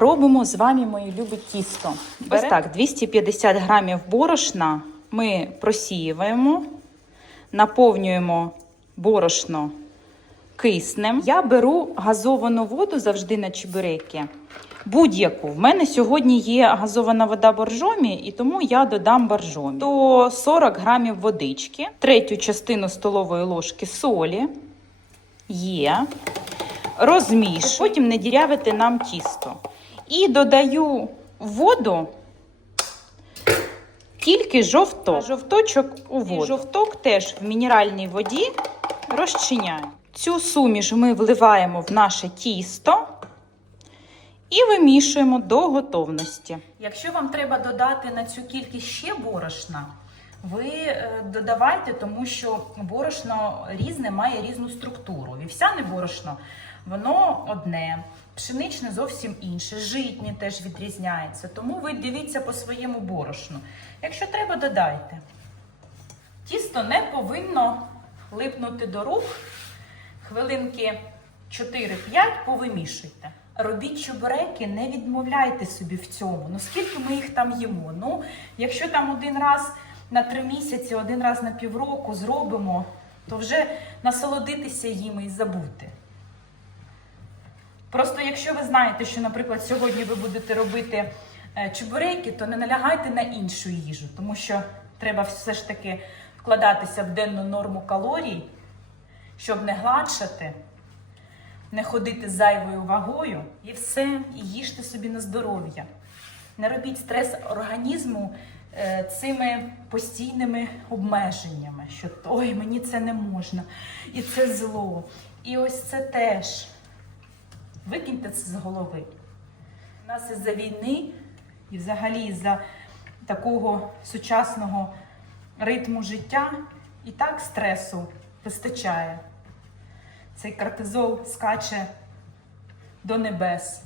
робимо з вами мої любі тісто. Ось так, 250 грамів борошна ми просіюємо, наповнюємо борошно киснем. Я беру газовану воду завжди на чебуреки. Будь-яку. В мене сьогодні є газована вода боржомі, і тому я додам боржомі. То 40 грамів водички, третю частину столової ложки солі є. Розмішую, потім не дірявити нам тісто. І додаю воду тільки жовток. Жовточок у воду. І жовток теж в мінеральній воді розчиняю. Цю суміш ми вливаємо в наше тісто і вимішуємо до готовності. Якщо вам треба додати на цю кількість ще борошна, ви е, додавайте, тому що борошно різне має різну структуру. Вівсяне борошно воно одне, пшеничне зовсім інше, житнє теж відрізняється. Тому ви дивіться по своєму борошну. Якщо треба, додайте. Тісто не повинно липнути до рук. Хвилинки 4-5 повимішуйте. Робіть чебуреки, не відмовляйте собі в цьому. Ну скільки ми їх там їмо? Ну, якщо там один раз на три місяці, один раз на півроку зробимо, то вже насолодитися їми і забути. Просто якщо ви знаєте, що, наприклад, сьогодні ви будете робити е, чебуреки, то не налягайте на іншу їжу, тому що треба все ж таки вкладатися в денну норму калорій, щоб не гладшати, не ходити зайвою вагою і все, і їжте собі на здоров'я. Не робіть стрес організму е, цими постійними обмеженнями, що ой, мені це не можна, і це зло, і ось це теж. Викиньте це з голови. У нас із-за війни і взагалі із-за такого сучасного ритму життя і так стресу вистачає. Цей кортизол скаче до небес.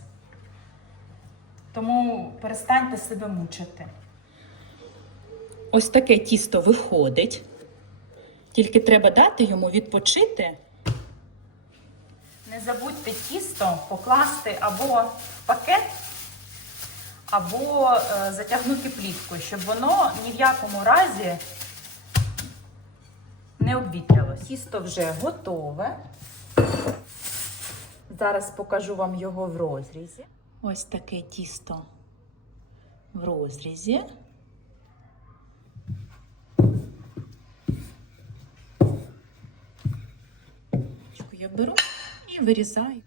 Тому перестаньте себе мучити. Ось таке тісто виходить. Тільки треба дати йому відпочити. Не забудьте тісто покласти або в пакет, або е, затягнути плівкою, щоб воно ні в якому разі не обвітрялось. Тісто вже готове. Зараз покажу вам його в розрізі. Ось таке тісто в розрізі. Я беру і вирізаю.